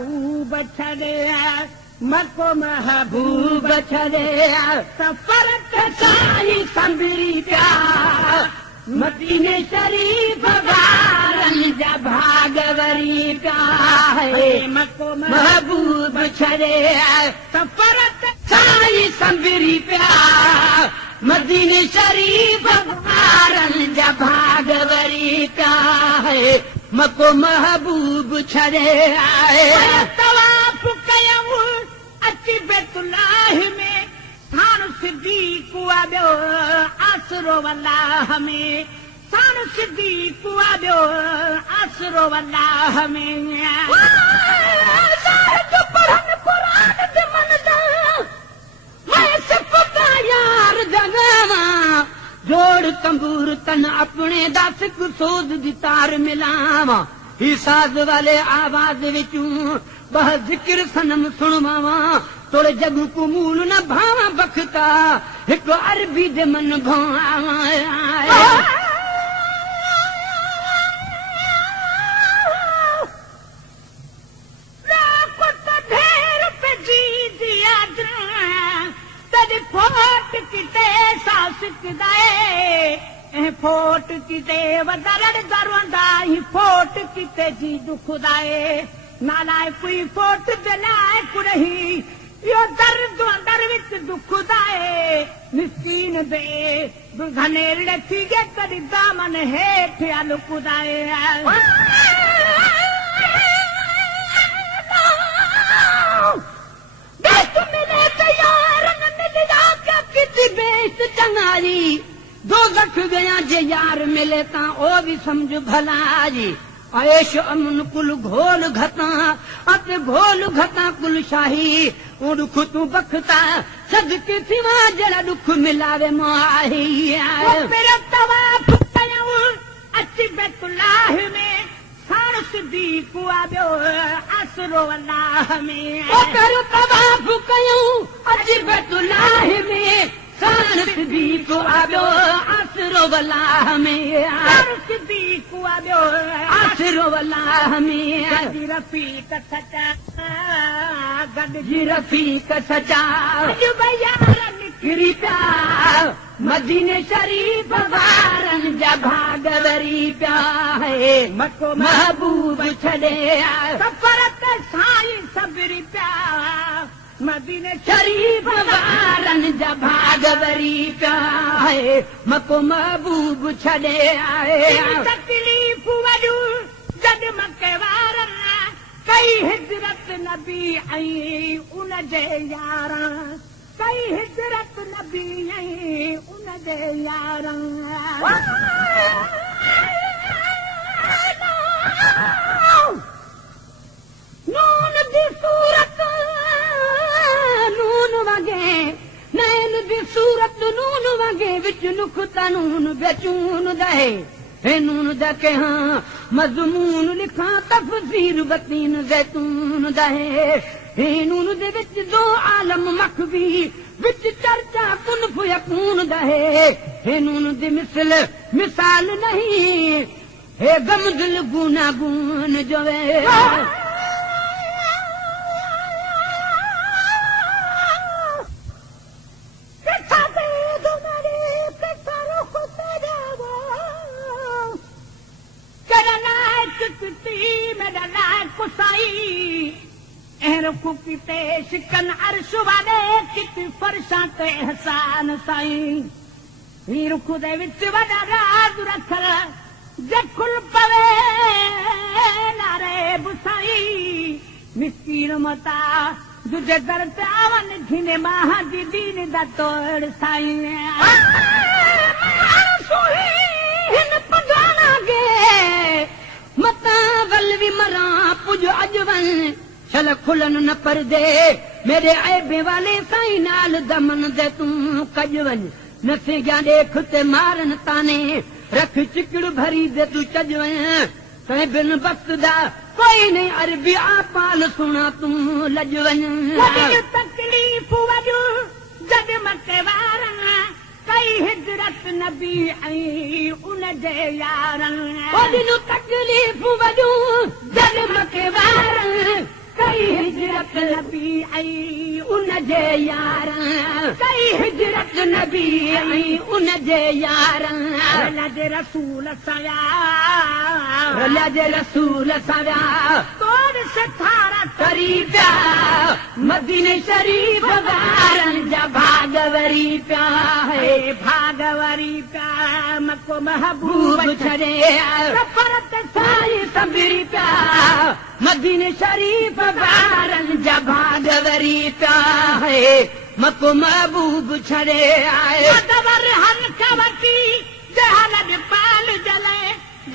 महबूब छॾे मको महबूब छॾे सफ़र ते साईं संभरी पिया मदीने शरीफ़ वारनि जा भागवरी पिया मको महबूब छॾे सफ़र ते साईं संभरी पिया मदीने शरीफ़ वारनि जा भागवरी पिया मको महबूब छॾे तवाफ़ कयूं अची बैतुल्लाह में साण सिद्दीक़ ॿियो आसरो अल्लाह में साण सिद्दीक़ ॿियो आसरो अल्लाह में जोड़ तंबूर तन अपने दस सोज दी तार मिलावा ही साज वाले आवाज विचूं बह जिक्र सनम सुनवावा तोड़े जग को मूल न भावा बखता एक अरबी दे मन भावा फोट किते वदरड़ दरवंदा ही फोट किते जी दुखदाए नालाए कोई फोट दिलाए कुरही यो दर्द अंदर विच दुखदाए मिस्कीन दे घनेरड़े थीगे कदी दामन हेठ अलुकुदाए बेत मिले तैयार न मिल जा क्या किसी बेत चंगारी दो लख गया जे यार मिले ता ओ भी समझ भला जी ऐश अमन कुल घोल घता अते घोल घता कुल शाही ओ दुख तू बखता सदके थिवा जड़ा दुख मिलावे माही मेरा तवाफ कयूं अची बैतुल्लाह में साण सिद्दीक़ ॿियो आसरो अल्लाह में ओ कर तवाफ कयूं अची बैतुल्लाह में साण सिद्दीक़ ॿियो आसरो अल्लाह में साण सिद्दीक़ ॿियो आसरो अल्लाह में गॾजी रफ़ीक सचा गॾजी रफ़ीक सचा यार निकिरी पिया मदीने शरीफ़ वारनि जा भागवरी पिया मको महबूब छॾे सफ़र ते साईं सबरी पिया मदीने शरीफ़ वारनि जा भागवरी पिया मको महबूब छॾे तकलीफ़ वॾियूं जॾ मके वारनि कई हिजरत नबी ऐं उन जे यारां कई हिजरत नबी ऐं उन जे यारां नून जी सूरत नून वगे नैन दी सूरत नून वगे विच नुक्ता नून बेचून दहे हे नून दके हाँ मज़मून लिखां तफ़सीर बतीन ज़ैतून दहे हे नून दे विच दो आलम मखवी विच चर्चा कुन फयकून दहे हे नून दे मिसाल नहीं हे गम दिल गुना गुन जोवे शिकन अर्श वाले किते फर्शां ते एहसान साईं ही रुख दे विच वॾा राज रखल जखुल पवे नारे बुसाईं मिस्कीन मता दुजे दर ते आवन घिने माह दी दीन दा तोड़ साईं हिन पगाना गे मता वलवी मरा पुज अजवन चल खुलन न पर दे मेरे ऐबे वाले साईं नाल दमन दे तू कजवन न से जा देख ते मारन ताने रख चिकड़ भरी दे तू चजवन तै बिन वक्त दा कोई नहीं अरबी आपाल सुना तू लजवन तकलीफ वजू जद मके वारन कई हिजरत नबी ऐं उन जे यारन तकलीफ वजू जद मके वारन कई कई हिजरत नबी आई उन जे यार कई हिजरत नबी आई उन जे यार लज रसूल सया लज रसूल सया तोड़ सथारा करी पिया मदीने शरीफ वारन जा भागवरी पिया है भागवरी पिया मको महबूब छड़े सफरत साई संभरी पिया मदीने शरीफ वारन जा भागवरी पिया है मको महबूब छड़े आए मदवर हन कवती जहाल पाल जले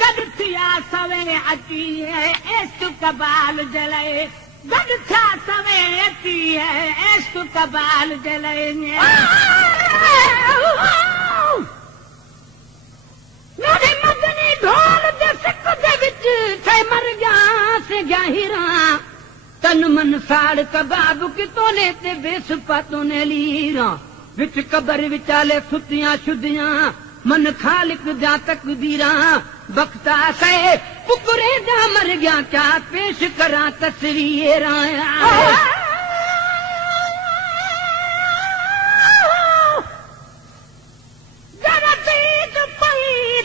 गड थिया सवे अची है एस्तु कबाल जले गड था सवे अची है एस्तु कबाल जले मेरे मदनी ढोल दे सिक दे विच थे मर गया से जाहिरा तन मन साड़ कबाब की तोले ते बेसुपा तोने लीरा विच कबर विचाले सुतियां शुद्धियां मन खालिक जा तकदीरा बख्ता से पुकरे जा मर गया क्या पेश करा तस्वीर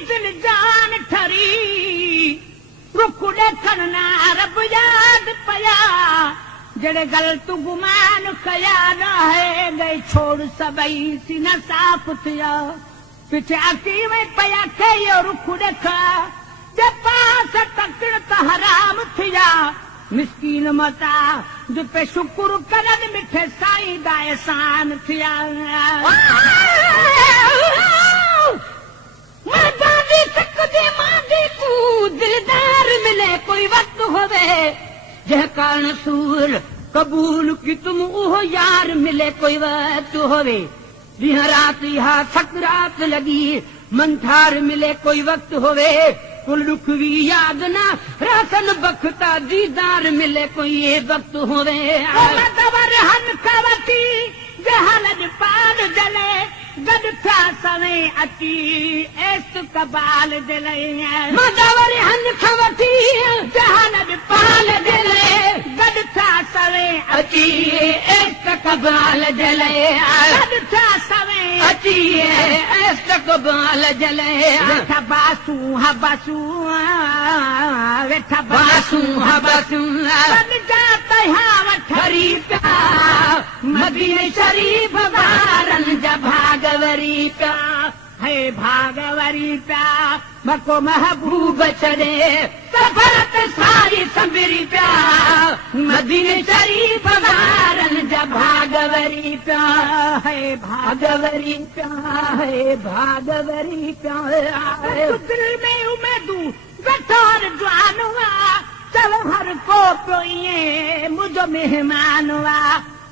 दिल जान ठरी रुख देखण ना रब याद पया जड़े गलत गुमान कया न है गई छोड़ सबई सीना साफ थिया पिछे अकी में पया के यो रुख देखा जे पास तकड़ त हराम थिया मिस्कीन मता जो पे शुक्र करन मिठे साईं दा एहसान थिया मर्दानी तक दे मांदी को दिलदार मिले कोई वक्त होवे जह कारण सूर कबूल की तुम उहो यार मिले कोई वक्त होवे दिन रात यहाँ सकरात लगी मंथार मिले कोई वक्त होवे कुल दुख भी याद ना रासन बख्ता दीदार मिले कोई ये वक्त होवे मदवर हन कवती जहालज पाल जले गड था सवे अची एस्त कबाल जले मदवर हन कवती जहालज पाल जले गड था सवे अची एस्त कबाल जले गड था सवे अची एस्त कबाल जले वेठा बासू हबासू वेठा बासू हबासू बन जाता है ठरी प्या मदीने शरीफ वारन जा भागवरी प्या है भागवरी प्या मको महबूब छड़े सफरत सारी संभरी प्या मदीने शरीफ वारन जा भागवरी प्या है भागवरी प्या है भागवरी प्या दिल में उमेदू गठोर जवान हुआ चल हर को प्रोइए मुझो मेहमान हुआ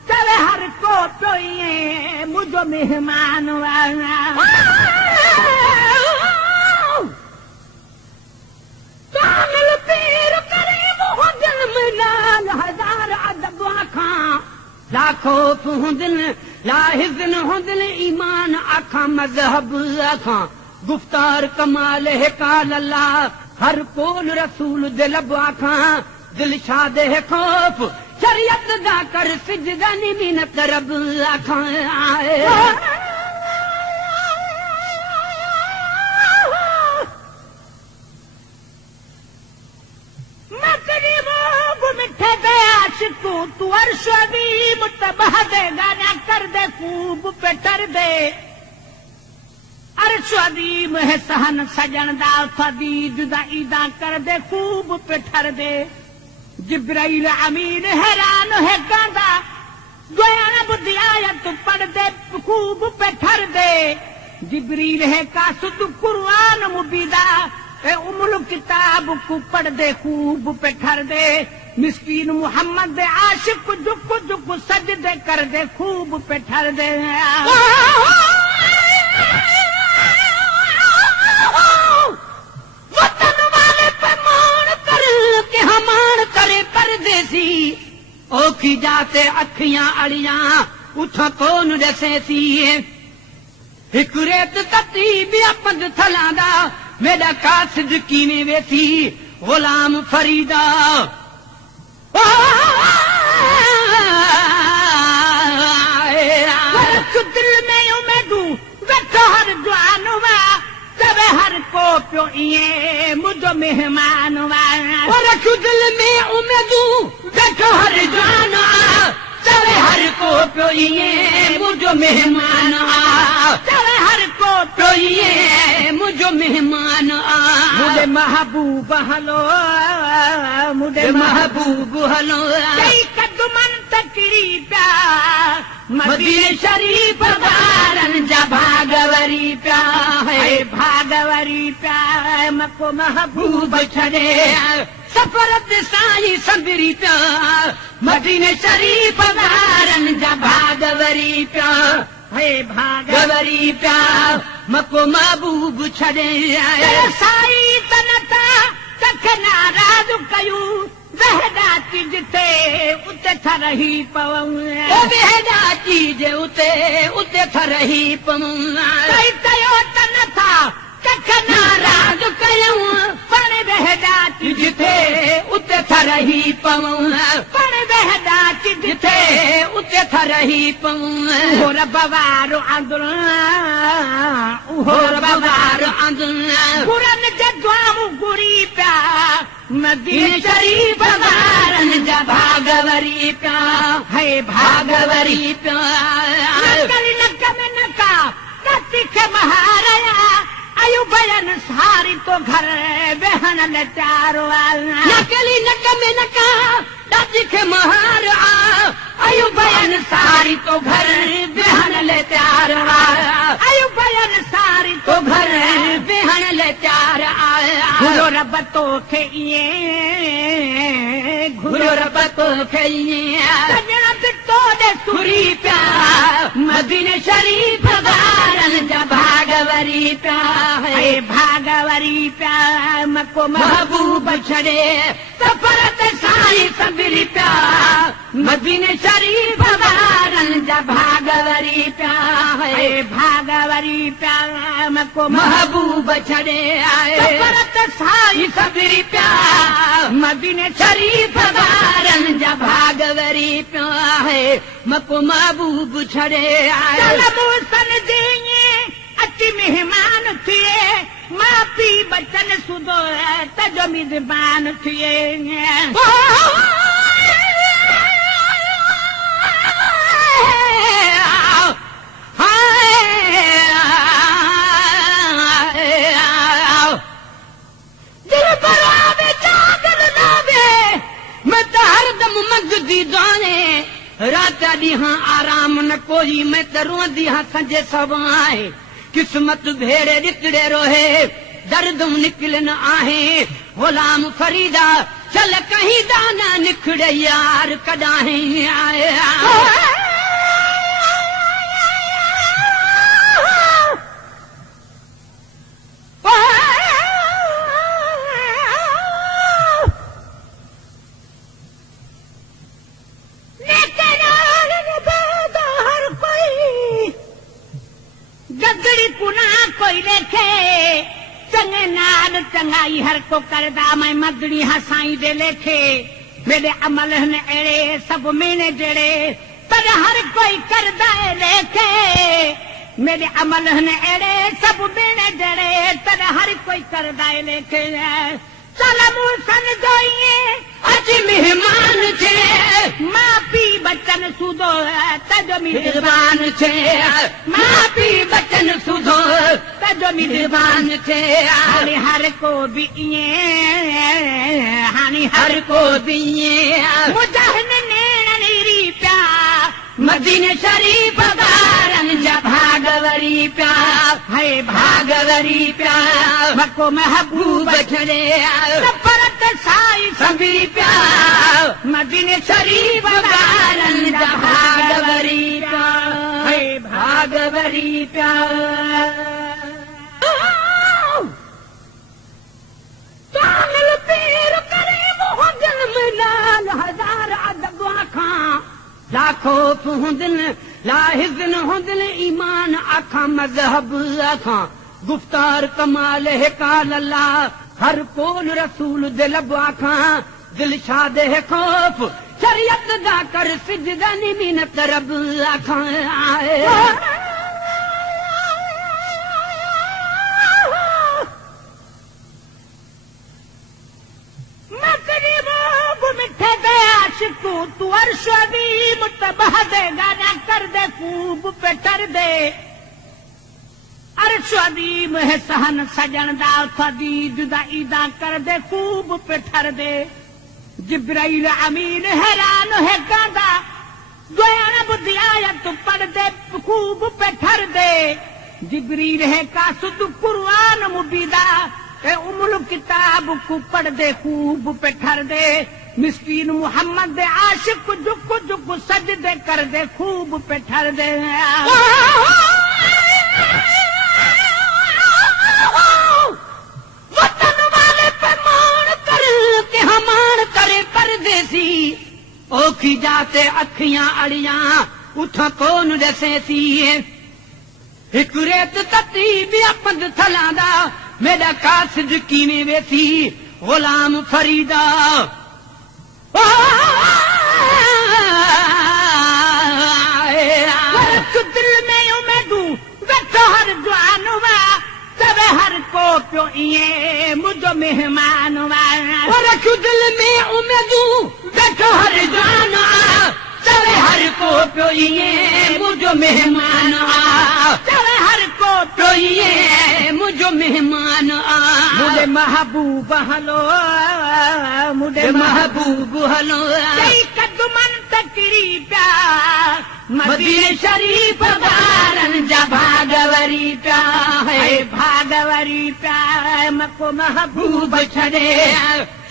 चल हर को प्रोइए मुझो मेहमान हुआ कामिल पीर करीब हो दिल में लाल हजार अदब आखां लाखों तू दिल लाहिज़न हो दिल ईमान आखां मजहब आखां गुफ्तार कमाल है काल अल्लाह हर कोल रसूल दिल आखां दिल शाद है खौफ शरीयत दा कर सिजदा निमिनत रब आखां आए मिठे दे आशिकू तू अर्शदी मुतबह दे गाना कर दे खूब पे कर दे अर्शदी में सहन सजन दा फदी जुदा ईदा कर दे खूब पे ठर दे जिब्राइल अमीन हैरान है गांदा गोयाना बुद्धि आयत पढ़ दे खूब पे ठर दे जिब्रील है कासुद कुरान मुबीदा ए उमुल किताब को पढ़ दे खूब पे ठर दे मिस्कीन मोहम्मद दे आशिक जुक जुक सजदे कर दे खूब पे ठर दे वतन वाले पे मान कर के हमान करे परदेसी ओखी जाते अखियां अड़ियां उठ कौन जैसे सी हिक रेत तती भी पंध थलांदा मेरा कासिद कीने वेसी गुलाम फरीदा रख दिल में उमेदूं वेठो हर जवान हुआ तब हर को पियो इएं मुंहिंजो महिमान हुआ रख दिल में उमेदूं वेठो हर जवान तब हर को पियो इएं मुंहिंजो महिमान तब हर को पियो इएं मुंहिंजो महिमान मुंहिंजे महबूब हलो मुंहिंजे महबूब हलो कई कदमनि तकड़ी पिया मदीने शरीफ़ वारनि जा भागवरी पिया है भागवरी पिया मको महबूब छॾे सफ़र ते साईं संभरी पिया मदीने शरीफ़ वारनि जा भागवरी पिया है भागवरी पिया मको महबूब छॾे साईं तनता तख नाराज़ कयूं बहदा चीज थे उते थरही पवऊं बहदा चीज उते उते थरही पवऊं कई कयो त नथा कख नाराज़ कयूं पण बहदा चीज थे उते थरही पवऊं पण बहदा चीज थे उते थरही पवऊं हो रब वारो आंदुल हो रब वारो आंदुल गुरन जे दुआऊं गुरी पिया मदीने शरीफ़ वारनि जा भागवरी पिया है भागवरी पिया नकली नक में नका कति खे महाराया आयु बयन सारी तो घर बहन लचारो नकली नक में नका कति खे महार आयु बयन सारी तो घर बहन लचारो आयु बयन सारी तो घर बहन लचार घुरो रब तोखे इएं घुरो रब तोखे इएं सजना दितो दे सुरी पिया मदीने शरीफ़ वारनि जा भागवरी पिया है भागवरी पिया मको महबूब छॾे सफ़र ते साईं संभरी पिया मदीने शरीफ़ वारनि जा भागवरी पिया है भागवरी पिया मको महबूब छॾे सफ़र ते साईं संभरी पिया मदीने शरीफ़ वारनि जा भागवरी पिया है मको महबूब छॾे सन जे अची महिमान थिए मां पीउ बचन सुधो तजो मिज़बान थिए दिल बराबे जागर नावे मैं तो हरदम मगदी जाने रात ॾींहं आराम न कोई मैं त रोंदी हां संजे सवाए किस्मत भेड़े निकिरे रोहे दर्द निकिल न आहे गुलाम फरीदा चल कहीं दाना निखड़े यार कॾाहीं आए गदड़ी कुना कोई लेखे चंगे नाल चंगाई हर को करदा मैं मदड़ी हसाई दे लेखे मेरे अमल ने एड़े सब मेने जड़े पर हर कोई करदा लेखे मेरे अमल ने एड़े सब मेने जड़े तर हर कोई करदा लेखे चल मूसन जोइए अज मेहमान छे मां पी बचन सुधो तजो मिज़बान छे मां पी बचन सुधो तजो मिज़बान छे हाणे हर को भी इएं हाणे हर को भी इएं मुजहन नेणनी पिया मदीने शरीफ़ वारनि जा भागवरी पिया है भागवरी पिया मको महबूब छॾे सफ़र ते साईं संभरी पिया मदीने शरीफ़ वारनि जा भागवरी पिया है भागवरी पिया तामिल पीर करे मोहजन में लाल हजार अदब आखां लाखों हुंदन लाहिज़न हुंदन ईमान आखां मज़हब आखां गुफ्तार कमाल है काल अल्लाह हर कोल रसूल दिलब आखां दिल शाद है खौफ शरीयत दा कर सिजदा नी मिनत रब आखाए मिठे दे आशिकू तू अर्श अदीम तबाह दे गाना कर दे खूब पे टर दे अर्श अदीम है सहन सजन दा थदी जुदा ईदा कर दे खूब पे ठर दे जिब्राइल अमीन हैरान है कांदा दोयाना बुद्धि आयत पढ़ दे खूब पे ठर दे जिब्रील है कासुद कुरान मुबीदा ए उमुल किताब को पढ़ दे खूब पे ठर दे मिस्कीन मोहम्मद दे आशिक जुक जुक सजदे कर दे खूब पे ठर दे वतन वाले पे मान कर के हमान करे परदेसी ओखी जाते अखियां अड़ियां उठा कौन जैसे सी एक रेत तती भी अपंद थलांदा मेरा कासिद कीने वेसी गुलाम फरीदा दिल में उमेदू बैठो हर जवान हुआ तब हर को प्यो इए मुझो मेहमान हुआ रखो दिल में उमेदू बैठो हर जवान तब हर को प्यो इए मुझो मेहमान तब हर को प्यो इए मुझो मेहमान मुझे महबूब हलो मुझे महबूब हलो कई कदमन तकरी प्या मदीने शरीफ बारन जा भागवरी प्या है भागवरी प्या मको महबूब छड़े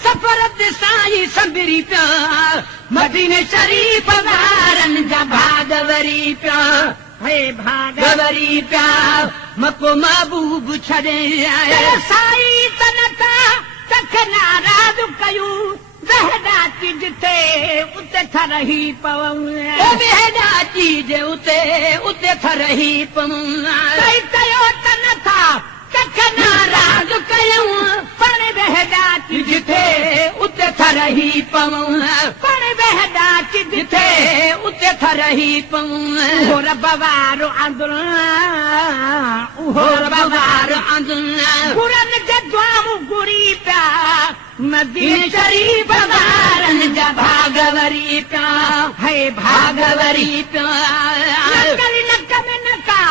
सफरत साई सबरी प्या मदीने शरीफ बारन जा भागवरी प्या है भागवरी प्या मको महबूब छड़े साई तनता तक नाराज कयू बेहदा चीज थे उते थरही पवऊं बेहदा चीज उते उते थरही पवऊं कई कयो तन था तक नाराज कयूं पण बेहदा चीज थे उते थरही पवऊं पण बेहदा चीज थे उते थरही पवऊं हो रब वारो आंदुल हो रब वारो आंदुल कुरान के दुआऊं गुरी प्या मदीने शरीफ बारन जा भागवरी प्या है भागवरी प्या नकली नक में नका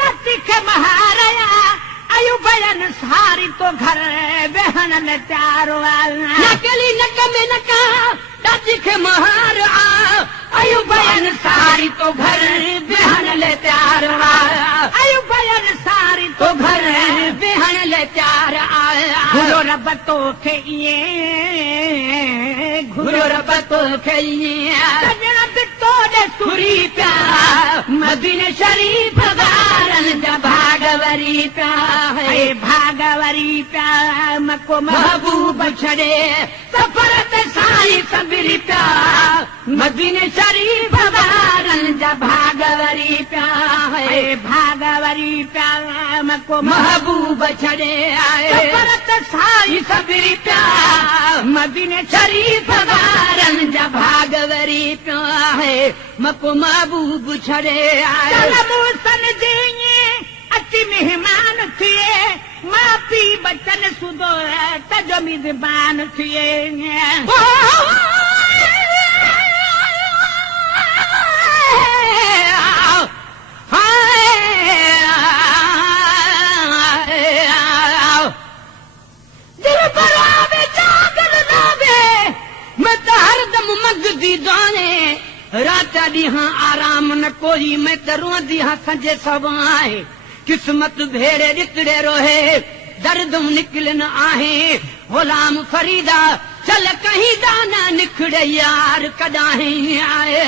कतिख महाराया आयु बयन सारी तो घर बहन ने चारो नकली नक में नका कतिख महार आयु बयन सारी तो घर बहन ले चार आयु बयन सारी तो घर बहन ले चार घुरो रब तो खे घुरो रब तो खे सजना बितो दे सुरी प्या मदीने शरीफ बारन जा भागवरी प्या है भागवरी प्या मको महबूब छड़े सफरत साई सबरी प्या मदीने शरीफ बारन जा भागवरी प्या है भागवरी प्या मको महबूब छड़े आए सफरत साई सबरी प्या मदीने शरीफ बारन जा भागवरी प्या है मको महबूब छड़े आए सन दिए अति मेहमान थिए मां पी बचन सुधो तजो मिज़बान थिए दिल बरावे जागल नावे मैं तो हरदम मगदी जाने रात ॾींहं आराम न कोई मैं त रोंदी हां संजे सवाए किस्मत भेड़े रितड़े रोहे दर्द निकल न आहे गुलाम फरीदा चल कहीं दाना निखड़े यार कॾाहीं आए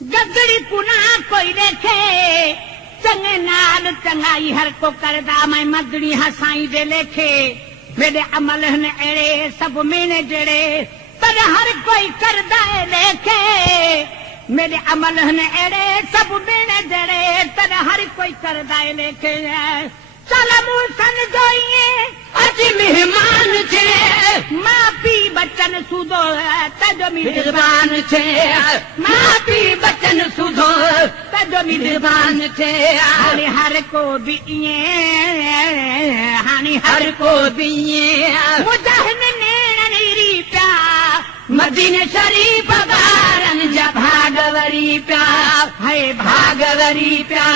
गदड़ी पुना कोई देखे चंगे नाल चंगाई हर को करदा मैं मदड़ी हसाई दे लेखे मेरे अमल हन अड़े सब मेरे जड़े पर हर कोई करदा है देखे मेरे अमल हन अड़े सब मेरे जड़े तर हर कोई करदा है देखे चल मूसन जोइए अज मेहमान छे माँ पी बच्चन सुधो तजो मेहरबान छे माँ पी बच्चन सुधो तजो मेहरबान छे हानि हर को भी हानि हर को भी मुजाहिद नेरी प्या मदीने शरीफ बारन जा भागवरी प्या है भागवरी प्या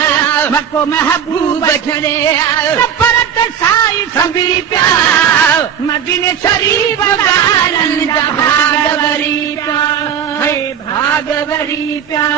मको महबूब छड़े परत साई सभी प्या मदीने शरीफ बारन जा भागवरी प्या है भागवरी प्या